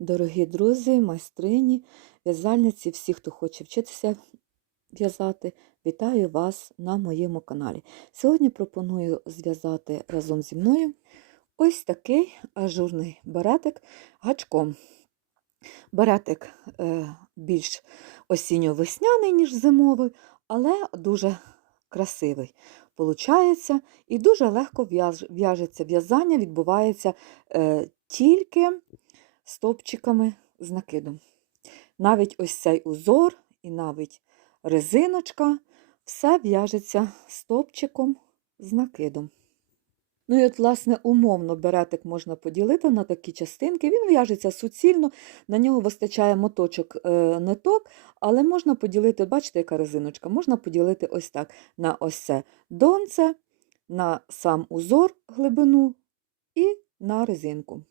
Дорогі друзі, майстрині, в'язальниці, всі, хто хоче вчитися в'язати, вітаю вас на моєму каналі. Сьогодні пропоную зв'язати разом зі мною ось такий ажурний баретик гачком. Баретик е, більш осінньо-весняний, ніж зимовий, але дуже красивий. Получається, і дуже легко в'яжеться в'язання, відбувається е, тільки стовпчиками з накидом. Навіть ось цей узор і навіть резиночка, все в'яжеться стовпчиком з накидом. Ну і от, власне, умовно беретик можна поділити на такі частинки. Він в'яжеться суцільно, на нього вистачає моточок е, ниток, але можна поділити, бачите, яка резиночка, можна поділити ось так: на ось це донце, на сам узор глибину і на резинку.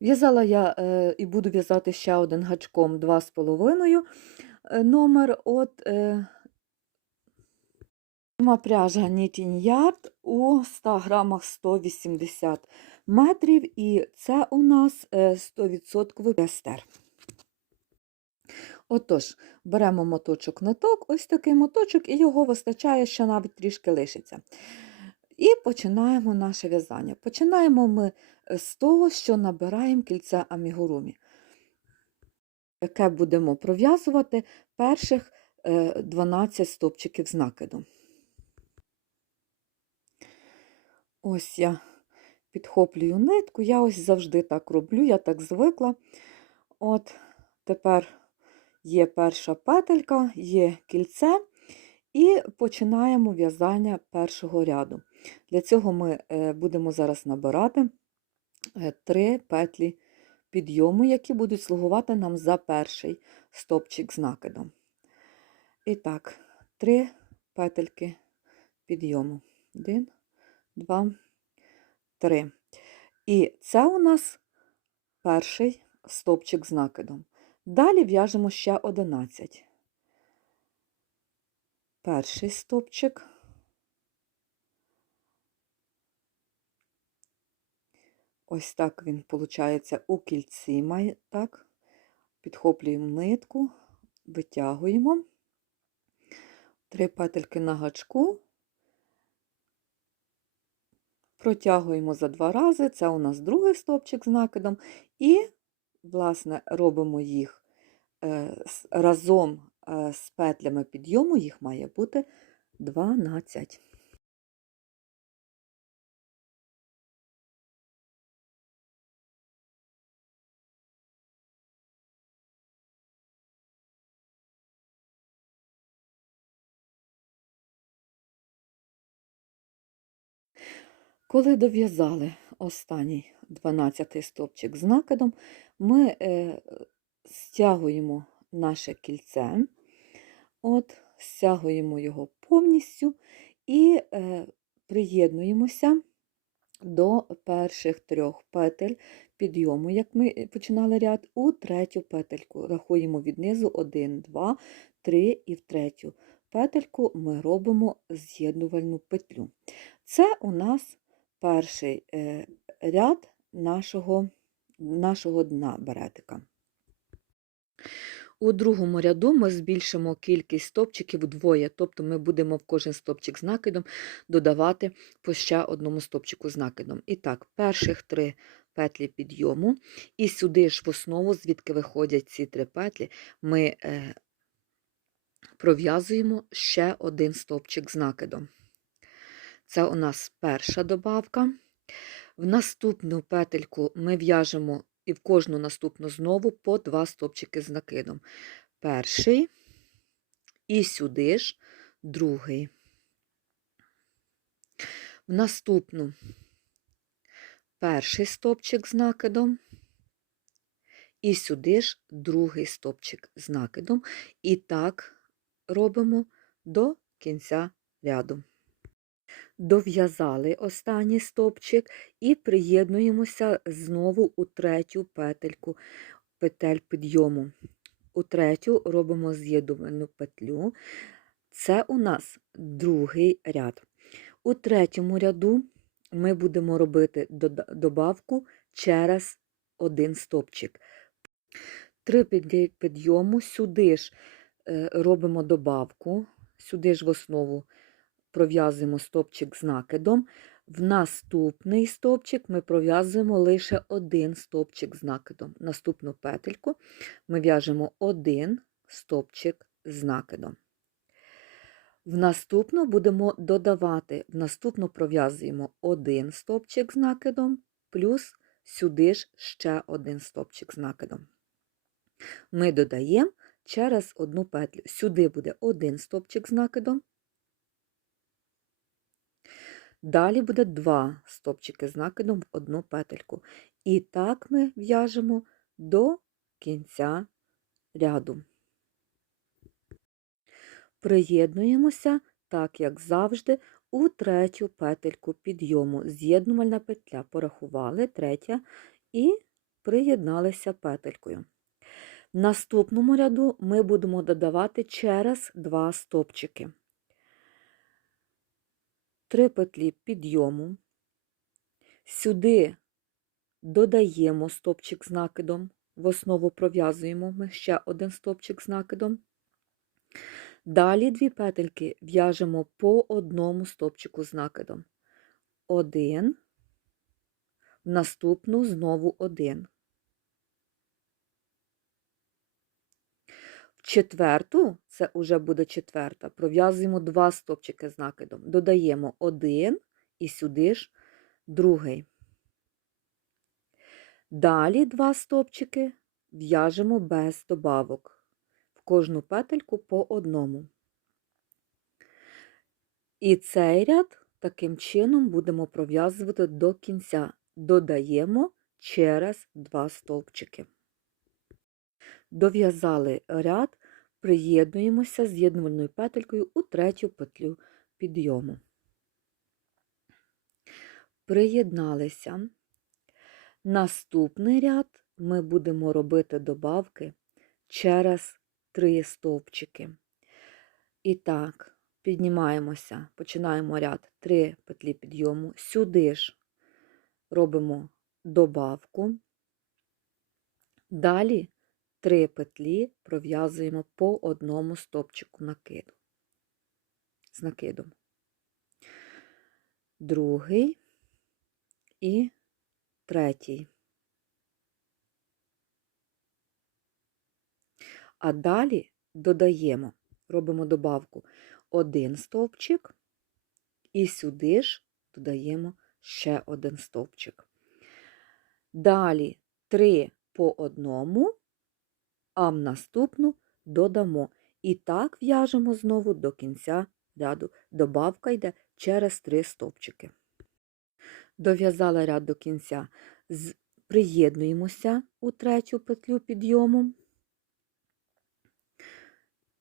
В'язала я е, і буду в'язати ще один гачком 2,5 е, номер от е, пряжа Knitting Yard у 100 грамах 180 метрів, і це у нас 100% естер. Отож, беремо моточок ниток, ось такий моточок, і його вистачає, що навіть трішки лишиться. І починаємо наше в'язання. Починаємо ми е, з того, що набираємо кільце амігурумі, яке будемо пров'язувати перших 12 е, стопчиків з накиду. Ось я підхоплюю нитку, я ось завжди так роблю, я так звикла. От Тепер є перша петелька, є кільце, і починаємо в'язання першого ряду. Для цього ми е, будемо зараз набирати е, три петлі підйому, які будуть слугувати нам за перший стопчик з накидом. І так, три петельки підйому. Один, два, три. І це у нас перший стопчик з накидом. Далі в'яжемо ще 11. Перший стопчик. Ось так він, виходить, у кільці має так. Підхоплюємо нитку, витягуємо, три петельки на гачку, протягуємо за два рази, це у нас другий стовпчик з накидом, і, власне, робимо їх е, разом е, з петлями підйому, їх має бути 12. Коли дов'язали останній 12 стовпчик з накидом, ми е, стягуємо наше кільце, от, стягуємо його повністю і е, приєднуємося до перших трьох петель підйому, як ми починали ряд, у третю петельку. Рахуємо віднизу 1, 2, 3 і в третю петельку ми робимо з'єднувальну петлю. Це у нас перший е, ряд нашого, нашого дна беретика. У другому ряду ми збільшимо кількість стопчиків вдвоє, тобто ми будемо в кожен стопчик з накидом додавати по ще одному стопчику з накидом. І так, перших три петлі підйому, і сюди ж в основу, звідки виходять ці три петлі, ми е, пров'язуємо ще один стопчик з накидом. Це у нас перша добавка. В наступну петельку ми в'яжемо і в кожну наступну знову по два стопчики з накидом. Перший, і сюди ж другий. В наступну перший стопчик з накидом, і сюди ж другий стопчик з накидом. І так робимо до кінця ряду дов'язали останній стопчик і приєднуємося знову у третю петельку петель підйому. У третю робимо з'єднувальну петлю. Це у нас другий ряд. У третьому ряду ми будемо робити добавку через один стовпчик. Три підйому, сюди ж е, робимо добавку, сюди ж в основу пров'язуємо стовпчик з накидом. В наступний стовпчик ми пров'язуємо лише один стовпчик з накидом. Наступну петельку ми в'яжемо один стовпчик з накидом. В наступну будемо додавати, в наступну пров'язуємо один стовпчик з накидом, плюс сюди ж ще один стовпчик з накидом. Ми додаємо через одну петлю. Сюди буде один стовпчик з накидом, Далі буде два стопчики з накидом в одну петельку. І так ми в'яжемо до кінця ряду. Приєднуємося, так як завжди, у третю петельку підйому. З'єднувальна петля порахували, третя, і приєдналися петелькою. В наступному ряду ми будемо додавати через два стопчики. 3 петлі підйому, сюди додаємо стопчик з накидом, в основу пров'язуємо ми ще один стопчик з накидом. Далі дві петельки в'яжемо по одному стопчику з накидом. Один, в наступну знову один. Четверту, це вже буде четверта, пров'язуємо два стовпчики з накидом. Додаємо один і сюди ж другий. Далі два стовпчики в'яжемо без добавок. В кожну петельку по одному. І цей ряд таким чином будемо пров'язувати до кінця. Додаємо через два стовпчики. Дов'язали ряд, приєднуємося з'єднувальною петелькою у третю петлю підйому. Приєдналися. Наступний ряд ми будемо робити добавки через три стовпчики. І так, піднімаємося, починаємо ряд 3 петлі підйому, сюди ж робимо добавку. Далі Три петлі пров'язуємо по одному стопчику накиду з накидом. Другий і третій. А далі додаємо, робимо добавку один стовпчик, і сюди ж додаємо ще один стовпчик. Далі три по одному а в наступну додамо. І так в'яжемо знову до кінця ряду. Добавка йде через три стовпчики. Дов'язала ряд до кінця, приєднуємося у третю петлю підйому.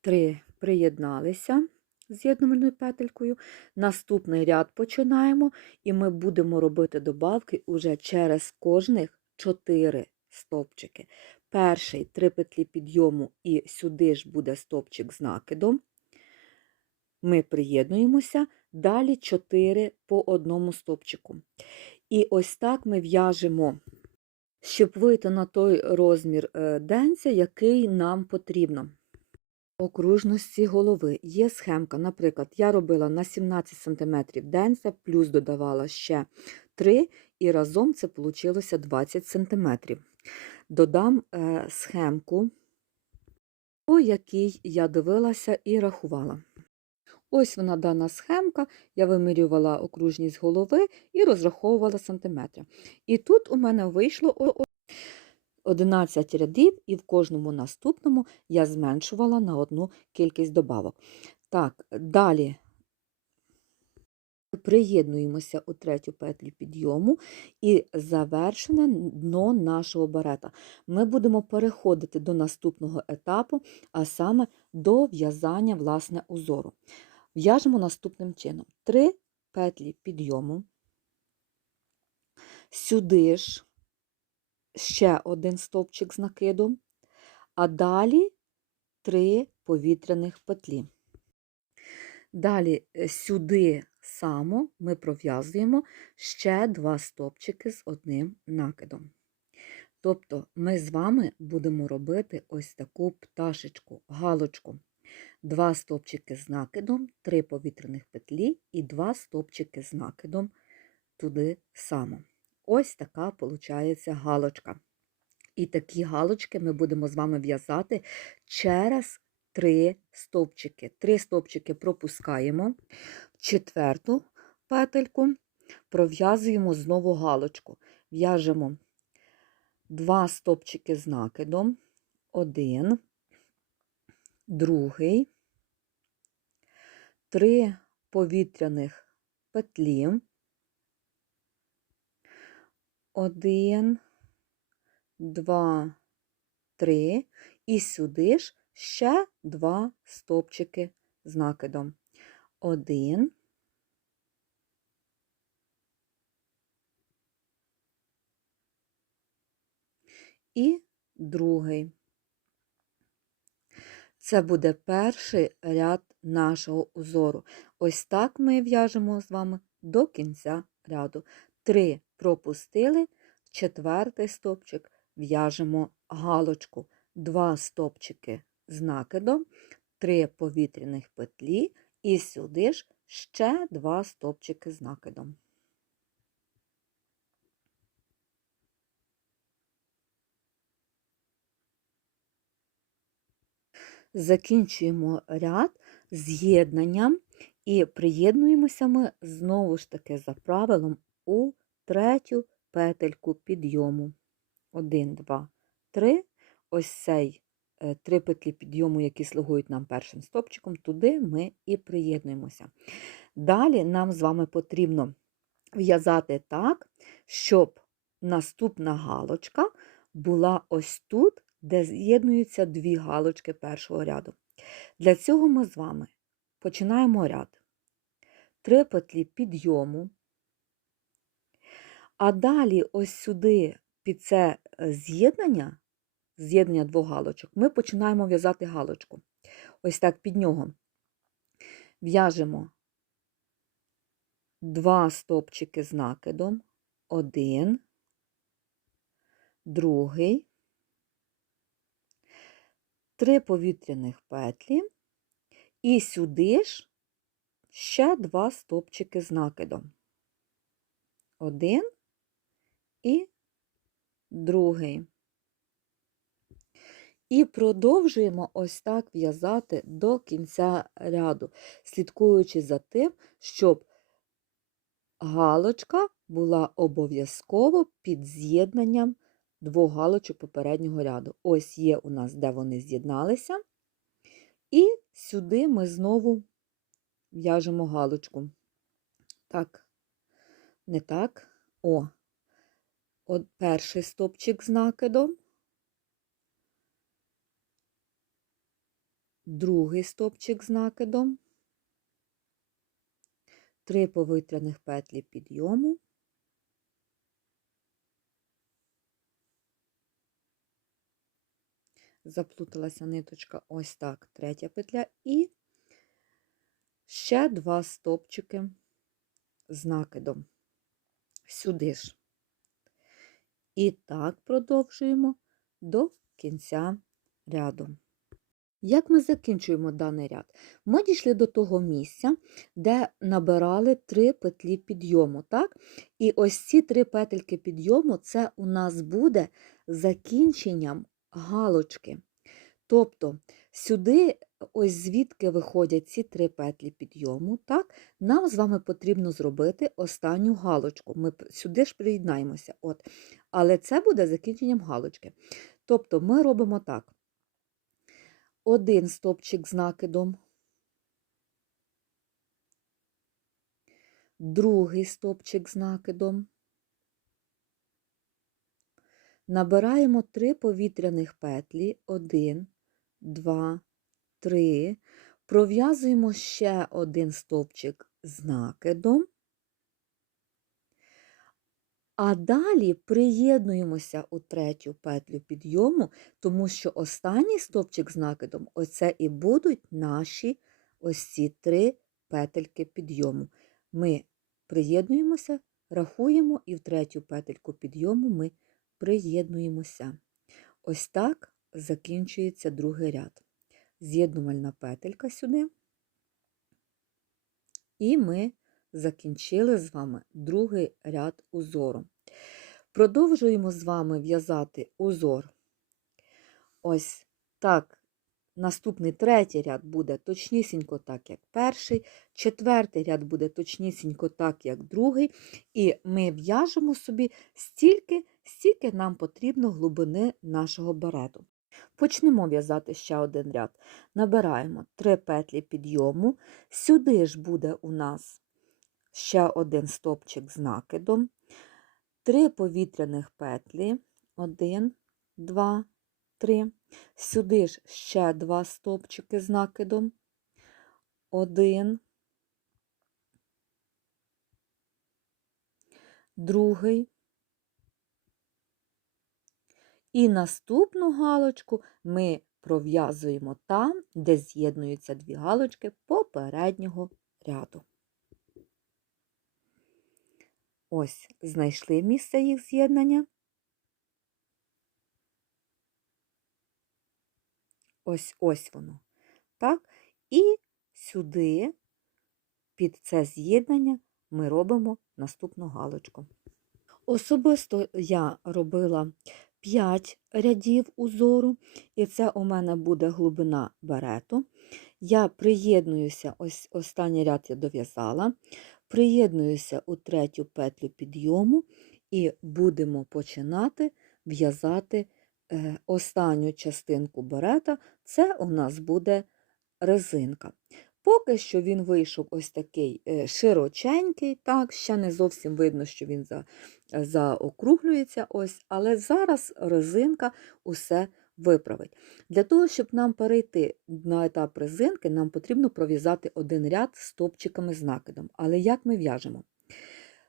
Три приєдналися з'єднувальною петелькою. Наступний ряд починаємо, і ми будемо робити добавки уже через кожних 4 стовпчики. Перший три петлі підйому і сюди ж буде стовпчик з накидом. Ми приєднуємося, далі 4 по одному стовпчику. І ось так ми в'яжемо, щоб вийти на той розмір е, денця, який нам потрібно. Окружності голови є схемка. Наприклад, я робила на 17 см денця, плюс додавала ще 3, і разом це вийшло 20 см додам е, схемку, по якій я дивилася і рахувала. Ось вона дана схемка, я вимірювала окружність голови і розраховувала сантиметри. І тут у мене вийшло 11 рядів, і в кожному наступному я зменшувала на одну кількість добавок. Так, далі Приєднуємося у третю петлю підйому і завершене дно нашого барета. Ми будемо переходити до наступного етапу, а саме до в'язання власне узору. В'яжемо наступним чином: три петлі підйому, сюди ж ще один стовпчик з накидом, а далі три повітряних петлі. Далі е, сюди само ми пров'язуємо ще два стопчики з одним накидом. Тобто ми з вами будемо робити ось таку пташечку, галочку. Два стовпчики з накидом, три повітряних петлі і два стовпчики з накидом туди само. Ось така виходить галочка. І такі галочки ми будемо з вами в'язати через три стовпчики. Три стовпчики пропускаємо. В четверту петельку, пров'язуємо знову галочку. В'яжемо два стовпчики з накидом, один, другий, три повітряних петлі, один, два, три, і сюди ж ще два стовпчики з накидом. Один, і другий. Це буде перший ряд нашого узору. Ось так ми в'яжемо з вами до кінця ряду. Три пропустили, четвертий стопчик в'яжемо галочку, два стопчики з накидом, три повітряних петлі, і сюди ж ще два стопчики з накидом. закінчуємо ряд з'єднанням і приєднуємося ми знову ж таки за правилом у третю петельку підйому. 1, 2, 3. Ось цей три петлі підйому, які слугують нам першим стопчиком, туди ми і приєднуємося. Далі нам з вами потрібно в'язати так, щоб наступна галочка була ось тут де з'єднуються дві галочки першого ряду. Для цього ми з вами починаємо ряд. Три петлі підйому, а далі ось сюди під це е, з'єднання, з'єднання двох галочок, ми починаємо в'язати галочку. Ось так під нього в'яжемо два стопчики з накидом, один, другий, три повітряних петлі, і сюди ж ще два стопчики з накидом. Один і другий. І продовжуємо ось так в'язати до кінця ряду, слідкуючи за тим, щоб галочка була обов'язково під з'єднанням двох галочок попереднього ряду. Ось є у нас, де вони з'єдналися. І сюди ми знову в'яжемо галочку. Так, не так. О, от перший стопчик з накидом, другий стопчик з накидом, три повітряних петлі підйому, заплуталася ниточка ось так, третя петля, і ще два стопчики з накидом сюди ж. І так продовжуємо до кінця ряду. Як ми закінчуємо даний ряд? Ми дійшли до того місця, де набирали три петлі підйому. так? І ось ці три петельки підйому це у нас буде закінченням галочки. Тобто сюди, ось звідки виходять ці три петлі підйому, так, нам з вами потрібно зробити останню галочку. Ми сюди ж приєднаємося. От. Але це буде закінченням галочки. Тобто ми робимо так: один стопчик з накидом, другий стопчик з накидом. Набираємо три повітряних петлі, один, два, три, пров'язуємо ще один стовпчик з накидом, а далі приєднуємося у третю петлю підйому, тому що останній стовпчик з накидом оце і будуть наші ось ці три петельки підйому. Ми приєднуємося, рахуємо і в третю петельку підйому ми приєднуємося. Ось так закінчується другий ряд. З'єднувальна петелька сюди. І ми закінчили з вами другий ряд узору. Продовжуємо з вами в'язати узор. Ось так. Наступний третій ряд буде точнісінько так, як перший, четвертий ряд буде точнісінько так, як другий. І ми в'яжемо собі стільки, стільки нам потрібно глибини нашого берету. Почнемо в'язати ще один ряд. Набираємо 3 петлі підйому. Сюди ж буде у нас ще один стопчик з накидом, 3 повітряних петлі, 1, 2, 3. Сюди ж ще 2 стопчики з накидом, 1, другий. І наступну галочку ми пров'язуємо там, де з'єднуються дві галочки попереднього ряду. Ось, знайшли місце їх з'єднання. Ось ось воно. Так? І сюди, під це з'єднання, ми робимо наступну галочку. Особисто я робила 5 рядів узору, і це у мене буде глибина берету. Я приєднуюся, ось останній ряд я дов'язала, приєднуюся у третю петлю підйому і будемо починати в'язати е, останню частинку берета, це у нас буде резинка. Поки що він вийшов ось такий е, широченький, так, ще не зовсім видно, що він за, заокруглюється, ось, але зараз резинка усе виправить. Для того, щоб нам перейти на етап резинки, нам потрібно пров'язати один ряд стопчиками з накидом. Але як ми в'яжемо?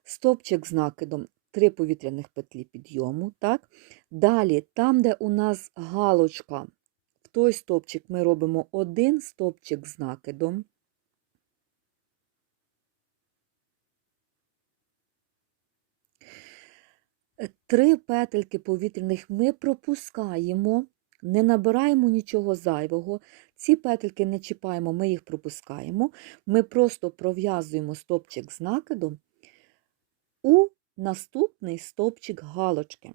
Стопчик з накидом, три повітряних петлі підйому. так. Далі, там, де у нас галочка, в той стопчик ми робимо один стопчик з накидом. Три петельки повітряних ми пропускаємо, не набираємо нічого зайвого. Ці петельки не чіпаємо, ми їх пропускаємо. Ми просто пров'язуємо стопчик з накидом у наступний стопчик галочки.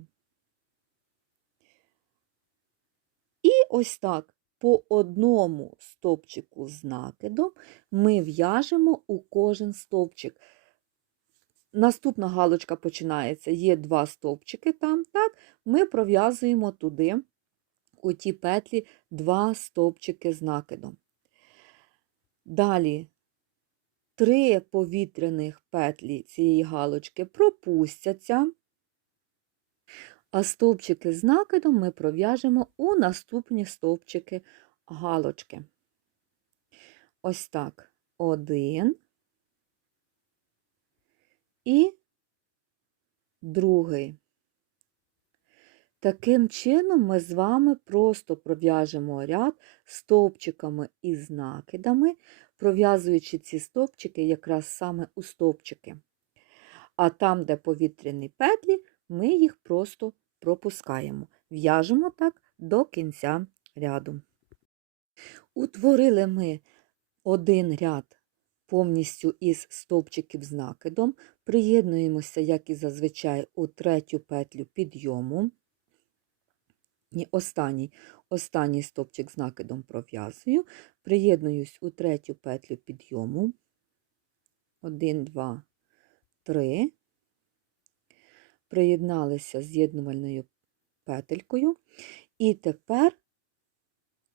І ось так по одному стовпчику з накидом ми в'яжемо у кожен стовпчик. Наступна галочка починається, є два стовпчики там, так, ми пров'язуємо туди, у ті петлі, два стовпчики з накидом. Далі три повітряних петлі цієї галочки пропустяться, а стовпчики з накидом ми пров'яжемо у наступні стовпчики галочки. Ось так. Один і другий. Таким чином ми з вами просто пров'яжемо ряд стовпчиками із накидами, пров'язуючи ці стовпчики якраз саме у стовпчики. А там, де повітряні петлі, ми їх просто пропускаємо. В'яжемо так до кінця ряду. Утворили ми один ряд повністю із стовпчиків з накидом, приєднуємося, як і зазвичай, у третю петлю підйому. Ні, останній останній стовпчик з накидом пров'язую, приєднуюсь у третю петлю підйому. 1, 2, 3. Приєдналися з'єднувальною петелькою. І тепер,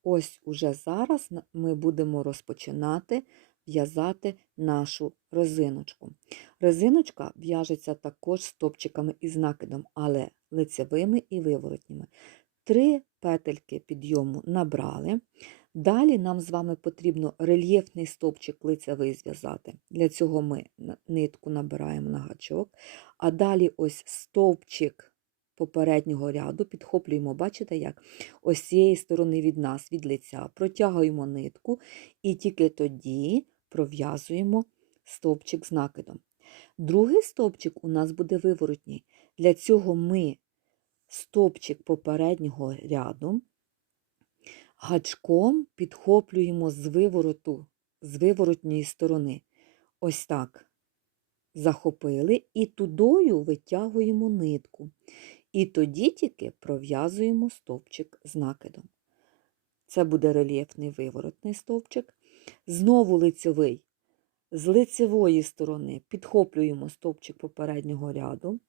ось уже зараз, ми будемо розпочинати в'язати нашу резиночку. Резиночка в'яжеться також стопчиками із накидом, але лицевими і виворотніми. Три петельки підйому набрали. Далі нам з вами потрібно рельєфний стовпчик лицевий зв'язати. Для цього ми нитку набираємо на гачок, а далі ось стовпчик попереднього ряду підхоплюємо, бачите, як ось цієї сторони від нас, від лиця, протягуємо нитку і тільки тоді пров'язуємо стовпчик з накидом. Другий стовпчик у нас буде виворотній. Для цього ми стовпчик попереднього ряду, гачком підхоплюємо з вивороту, з виворотньої сторони. Ось так. Захопили і тудою витягуємо нитку. І тоді тільки пров'язуємо стовпчик з накидом. Це буде рельєфний виворотний стовпчик. Знову лицевий. З лицевої сторони підхоплюємо стовпчик попереднього ряду.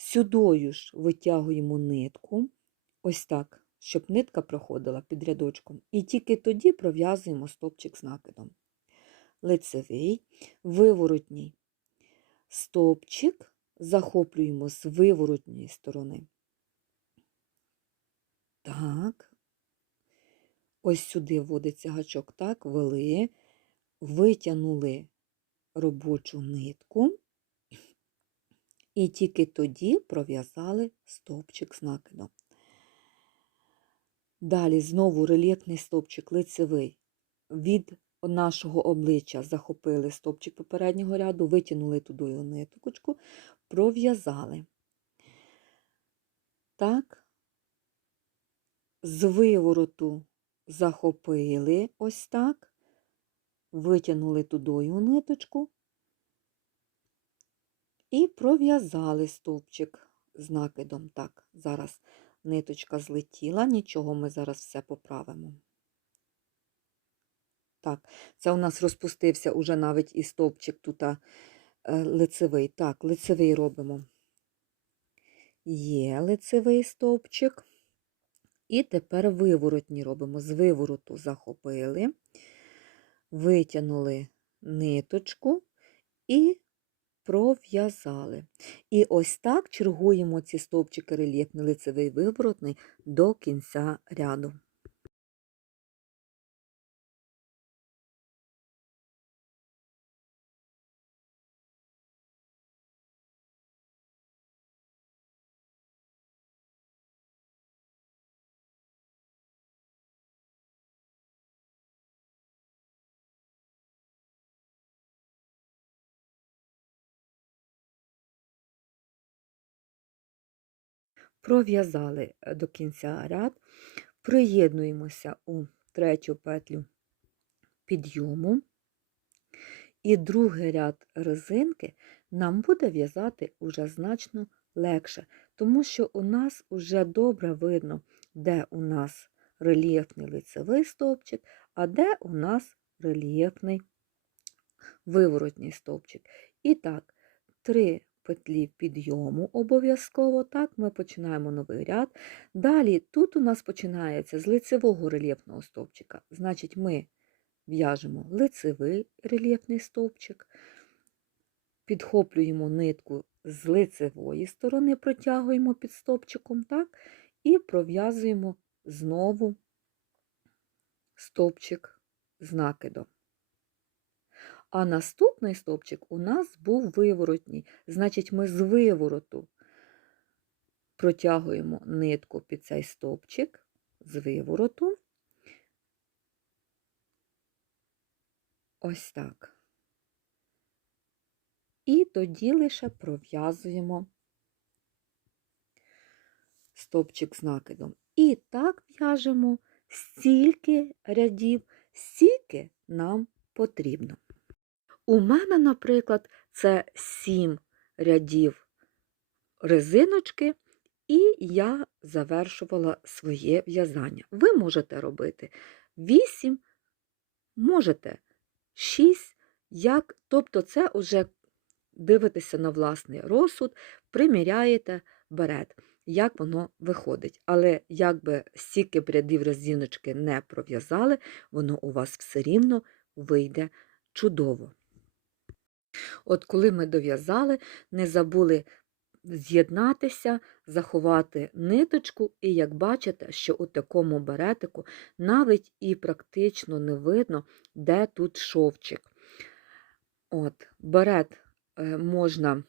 Сюдою ж витягуємо нитку, ось так, щоб нитка проходила під рядочком. І тільки тоді пров'язуємо стовпчик з накидом. Лицевий, виворотній стовпчик захоплюємо з виворотньої сторони. Так, ось сюди вводиться гачок, так, вели, витягнули робочу нитку, і тільки тоді пров'язали стовпчик з накидом. Далі знову рельєфний стовпчик лицевий. Від нашого обличчя захопили стовпчик попереднього ряду, витягнули тудою ниточку, пров'язали. Так, з вивороту захопили ось так, витягнули тудою ниточку і пров'язали стовпчик з накидом. Так, зараз ниточка злетіла, нічого ми зараз все поправимо. Так, це у нас розпустився уже навіть і стовпчик тут е, лицевий. Так, лицевий робимо. Є лицевий стовпчик. І тепер виворотні робимо. З вивороту захопили, витягнули ниточку і пров'язали. І ось так чергуємо ці стовпчики рельєфний лицевий виворотний до кінця ряду. Пров'язали е, до кінця ряд, приєднуємося у третю петлю підйому, і другий ряд резинки нам буде в'язати уже значно легше, тому що у нас вже добре видно, де у нас рельєфний лицевий стовпчик, а де у нас рельєфний виворотній стовпчик. І так, три петлі підйому обов'язково. Так, ми починаємо новий ряд. Далі тут у нас починається з лицевого рельєфного стовпчика. Значить, ми в'яжемо лицевий рельєфний стовпчик, підхоплюємо нитку з лицевої сторони, протягуємо під стовпчиком, так, і пров'язуємо знову стовпчик з накидом. А наступний стовпчик у нас був виворотній. Значить, ми з вивороту протягуємо нитку під цей стовпчик з вивороту. Ось так. І тоді лише пров'язуємо стовпчик з накидом. І так в'яжемо стільки рядів, стільки нам потрібно. У мене, наприклад, це 7 рядів резиночки, і я завершувала своє в'язання. Ви можете робити 8, можете 6, як, тобто це вже дивитеся на власний розсуд, приміряєте, берете, як воно виходить. Але якби стільки рядів резиночки не пров'язали, воно у вас все рівно вийде чудово. От коли ми дов'язали, не забули з'єднатися, заховати ниточку, і як бачите, що у такому беретику навіть і практично не видно, де тут шовчик. От, Берет е, можна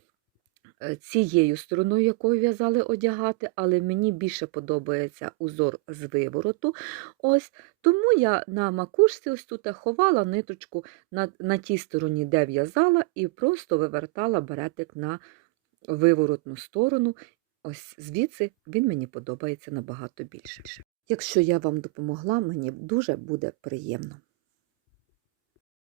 цією стороною, якою в'язали одягати, але мені більше подобається узор з вивороту. Ось, Тому я на макушці ось тут ховала ниточку на на тій стороні, де в'язала, і просто вивертала беретик на виворотну сторону, ось звідси він мені подобається набагато більше. Якщо я вам допомогла, мені дуже буде приємно.